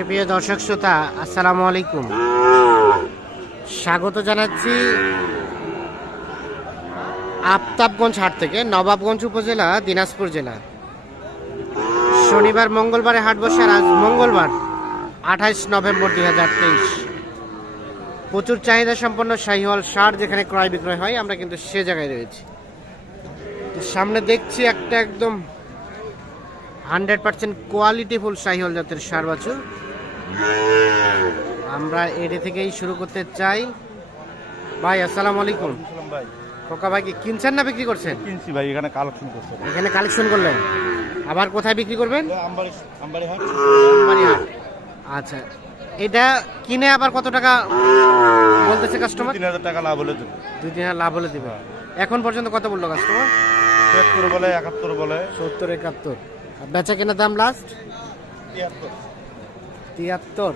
সুপ্রিয় দর্শক শ্রোতা, আসসালামু আলাইকুম। স্বাগত জানাচ্ছি আফতাবগঞ্জ হাট থেকে, নবাবগঞ্জ উপজেলা, দিনাজপুর জেলা। শনিবার, মঙ্গলবারে হাট বসে আজ মঙ্গলবার, আঠাইশ নভেম্বর দুই হাজার তেইশ। প্রচুর চাহিদা সম্পন্ন শাহিওয়াল সার যেখানে ক্রয় বিক্রয় হয়, আমরা কিন্তু সে জায়গায় রয়েছি। সামনে দেখছি একটা একদম হান্ড্রেড পার্সেন্ট কোয়ালিটিফুল শাহিওয়াল জাতের সার বাছুর। আমরা এডে থেকেই শুরু করতে চাই। ভাই আসসালামু আলাইকুম। ভাই খোকা ভাই কি কিনছেন না বিক্রি করছেন? কিনছি ভাই এখানে কালেকশন করছে। এখানে কালেকশন করলেন। আবার কোথায় বিক্রি করবেন। আচ্ছা এটা কিনে আবার কত টাকা বলতেছে কাস্টমার তিন হাজার টাকা লাভ হলে দেবো। দুই দিন লাভ হলে দিবে। এখন পর্যন্ত কত বলল কাস্টমার তিয়াত্তর বলে একাত্তর বলে। সত্তর একাত্তর। আর বেচা কেনার দাম লাস্ট তিয়াত্তর। তিয়াত্তর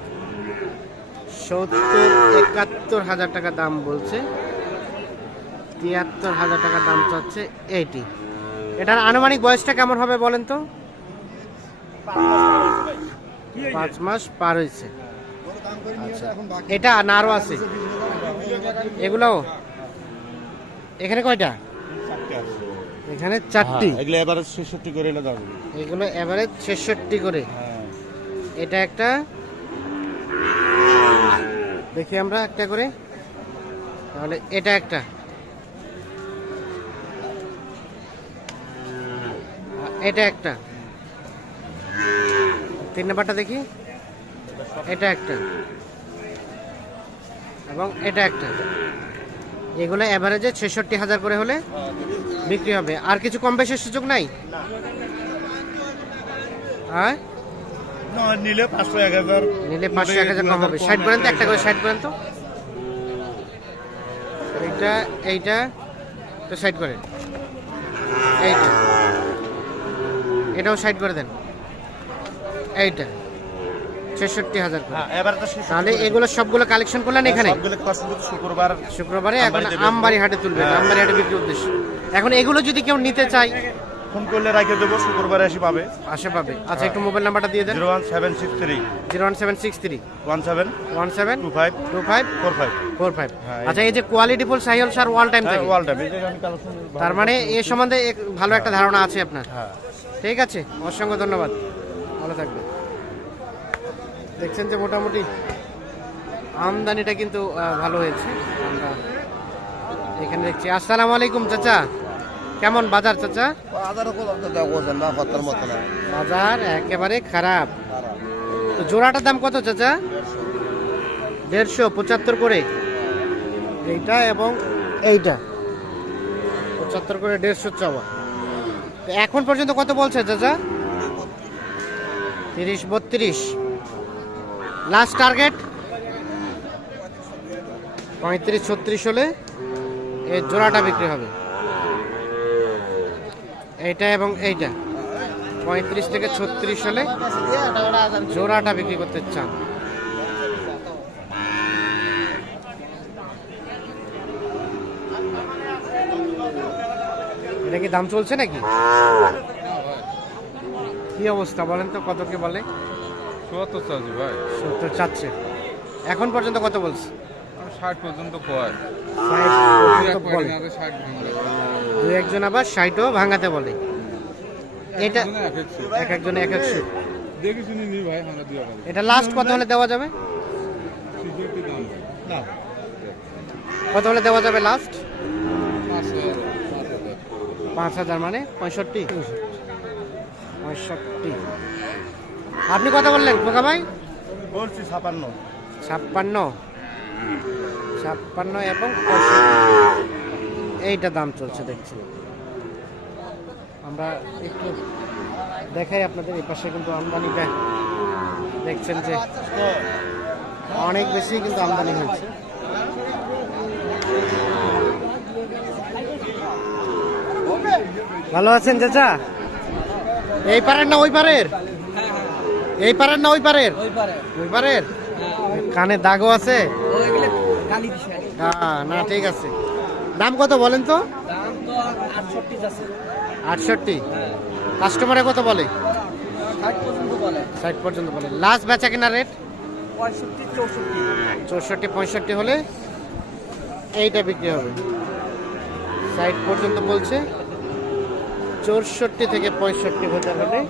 সত্তর একাত্তর হাজার টাকা দাম বলছে। তিয়াত্তর হাজার টাকা দাম চাচ্ছে এইটি। এটার আনুমানিক বয়সটা কেমন হবে বলেন তো? পাঁচ মাস পার হয়েছে। আচ্ছা। এটা না আরও আছে। এগুলোও? এখানে কয়টা? এখানে চারটি। হ্যাঁ, এগুলো এবারে ছেষট্টি করে এগুলো এভারেজ ছেষট্টি করে। এটা একটা। দেখি আমরা একটা করে। তাহলে এটা একটা। এটা একটা। তিন নাম্বারটা দেখি। এটা একটা। এবং এটা একটা। এগুলো অ্যাভারেজে ছেষট্টি হাজার করে হলে বিক্রি হবে। আর কিছু কম বেশির সুযোগ নাই? হ্যাঁ নিলে পাঁচশো এক হাজার। নিলে পাঁচশো এক হাজার কম হবে। ষাট তো একটা করে ষাট করেন তো। এইটা এইটা তো ষাট করেন। এইটা। এটাও ষাট করে দেন। এইটা ছেষট্টি হাজার করে। হ্যাঁ এবারে তো তাহলে এগুলো সবগুলো কালেকশন করলেন এখানে? সবগুলো কালেকশন শুক্রবার শুক্রবারে এখন আমবাড়ি হাটে তুলবেন হ্যাঁ। আমবাড়ি হাটে বিক্রি উদ্দেশ্য। এখন এগুলো যদি কেউ নিতে চায় ফোন করলে রাখে দেবো শুক্রবার এসে পাবে। আসে পাবে। আচ্ছা একটু মোবাইল নাম্বারটা দিয়ে দেন। Zero one seven six three. Zero one seven six three. One seven. One seven. Two five. Two five. Four five. Four five. হ্যাঁ, আচ্ছা এই যে কোয়ালিটি ফুল সাহিল সার ওয়াল টাইম হ্যাঁ থাকে। Wall time. তার মানে এ সম্বন্ধে এক ভালো একটা ধারণা আছে আপনার। হ্যাঁ। ঠিক আছে অসংখ্য ধন্যবাদ। ভালো থাকবেন। দেখছেন যে মোটামুটি আমদানিটা কিন্তু ভালো হয়েছে। আমরা এখানে দেখছি। আসসালামু আলাইকুম চাচা। কেমন বাজার চাচা? বাজার একেবারে খারাপ। তো জোড়াটার দাম কত চাচা? দেড়শো পঁচাত্তর করে। এইটা এবং এইটা। পঁচাত্তর করে দেড়শো চাওয়া। তো এখন পর্যন্ত কত বলছে চাচা? তিরিশ বত্রিশ। লাস্ট টার্গেট পঁয়ত্রিশ ছত্রিশ হলে এই জোড়াটা বিক্রি হবে। এইটা এবং এইটা। পঁয়ত্রিশ থেকে ছত্রিশ হলে জোড়াটা বিক্রি করতে চান। এটা কি দাম চলছে নাকি? কি অবস্থা বলেন তো কত কি বলে? ভাই। সত্তর চাচ্ছে। এখন পর্যন্ত কত বলছে? ষাট পর্যন্ত কয়। ষাট পর্যন্ত বলে। দু একজন আবার ষাটও ভাঙাতে বলে। এটা এক একজন এক একশো এটা লাস্ট কত হলে দেওয়া যাবে? কত হলে দেওয়া যাবে লাস্ট পাঁচ হাজার পাঁচ হাজার মানে পঁয়ষট্টি। পঁয়ষট্টি। আপনি কত বললেন খোকা ভাই? বলছি ছাপান্ন। ছাপ্পান্ন। ছাপ্পান্ন এবং পঁয়ষট্টি। এইটা দাম চলছে দেখছি আমরা একটু দেখাই আপনাদের এই পাশে কিন্তু আমদানিটা দেখছেন যে অনেক বেশি কিন্তু আমদানি হয়েছে। ভালো আছেন চাচা? এই পারের না ওই পারের? এই পারের না ওই পারের? ওই পারের। কানে দাগও আছে? হ্যাঁ না ঠিক আছে। দাম কত বলেন তো? আটষট্টি কাস্টমারে কত বলে? ষাট পর্যন্ত বলে। লাস্ট বেচা কিনা রেট? চৌষট্টি। পঁয়ষট্টি হলে এইটা বিক্রি হবে। ষাট পর্যন্ত বলছে। চৌষট্টি থেকে পঁয়ষট্টি হাজার হলে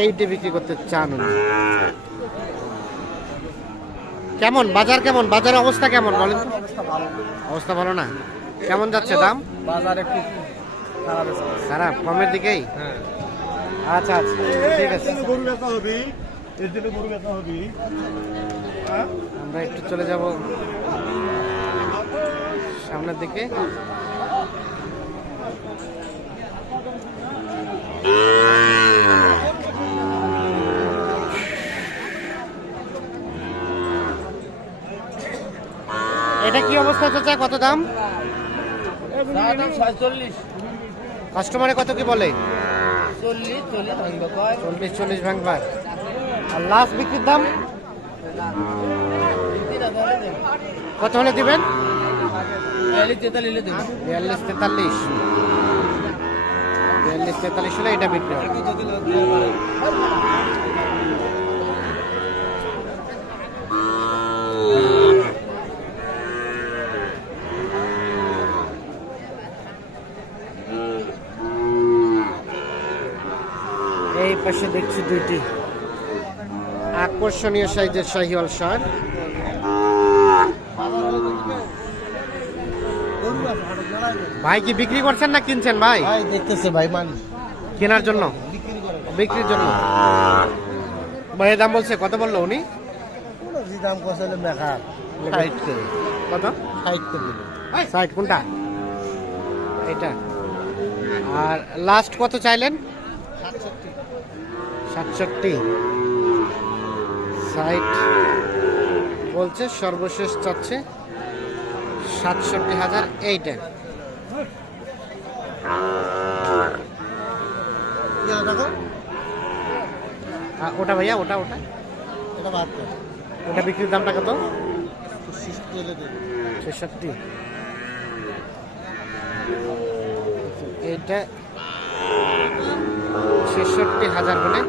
এইটা বিক্রি করতে চান। কেমন? বাজার কেমন? বাজারের অবস্থা কেমন বলেন অবস্থা ভালো। না? কেমন যাচ্ছে দাম? বাজারে খুব খারাপ খারাপ? কমের দিকেই? আচ্ছা আচ্ছা। ঠিক আছে। গরু বেচা হবি এর জন্য গরু বেচা হবি আমরা একটু চলে যাব সামনের দিকে এটা কি অবস্থা চাচা? কত দাম? কাস্টমারে কত কি বলে? চল্লিশ চল্লিশ ভাঙবার আর লাস্ট বিক্রির দাম? কত হলে দিবেন? বিয়াল্লিশ তেতাল্লিশ বিয়াল্লিশ তেতাল্লিশ। হলে এটা বিক্রি পাশে দেখছি দুইটি। আকর্ষণীয় সাইজের শাহিওয়াল সার ভাই কি বিক্রি করছেন না কিনছেন ভাই? ভাই দেখতেছে ভাই মানুষ কেনার জন্য? বিক্রির জন্য? ভাইয়ের দাম বলছে কত বলল উনি? দাম কত? ষাট দিল। সাইড কোনটা? এটা আর লাস্ট কত চাইলেন? সাতষট্টি। সাইড বলছে সর্বশেষ চাচ্ছে সাতষট্টি হাজার এইটা ওটা ভাইয়া ওটা ওটা। এটা বাদ ওটা বিক্রির দামটা কত? ছেষট্টি। এইটা ছেষট্টি হাজার হলে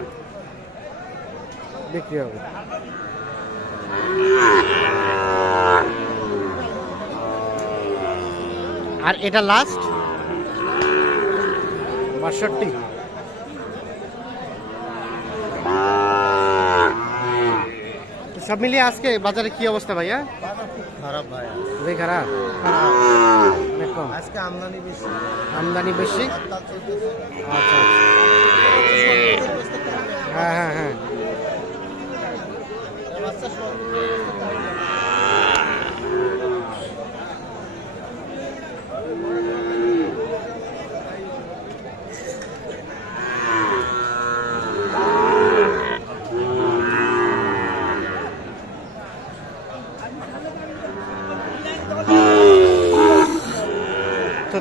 বিক্রি হবে। আর এটা লাস্ট বাষট্টি। সব মিলিয়ে আজকে বাজারে কি অবস্থা ভাইয়া? খারাপ ভাই। খুবই খারাপ। আজকে আমদানি বেশি। আমদানি বেশি? আচ্ছা আচ্ছা। হ্যাঁ হ্যাঁ হ্যাঁ।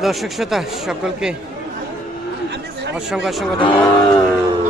দর্শক শ্রোতা সকলকে অসংখ্য অসংখ্য ধন্যবাদ।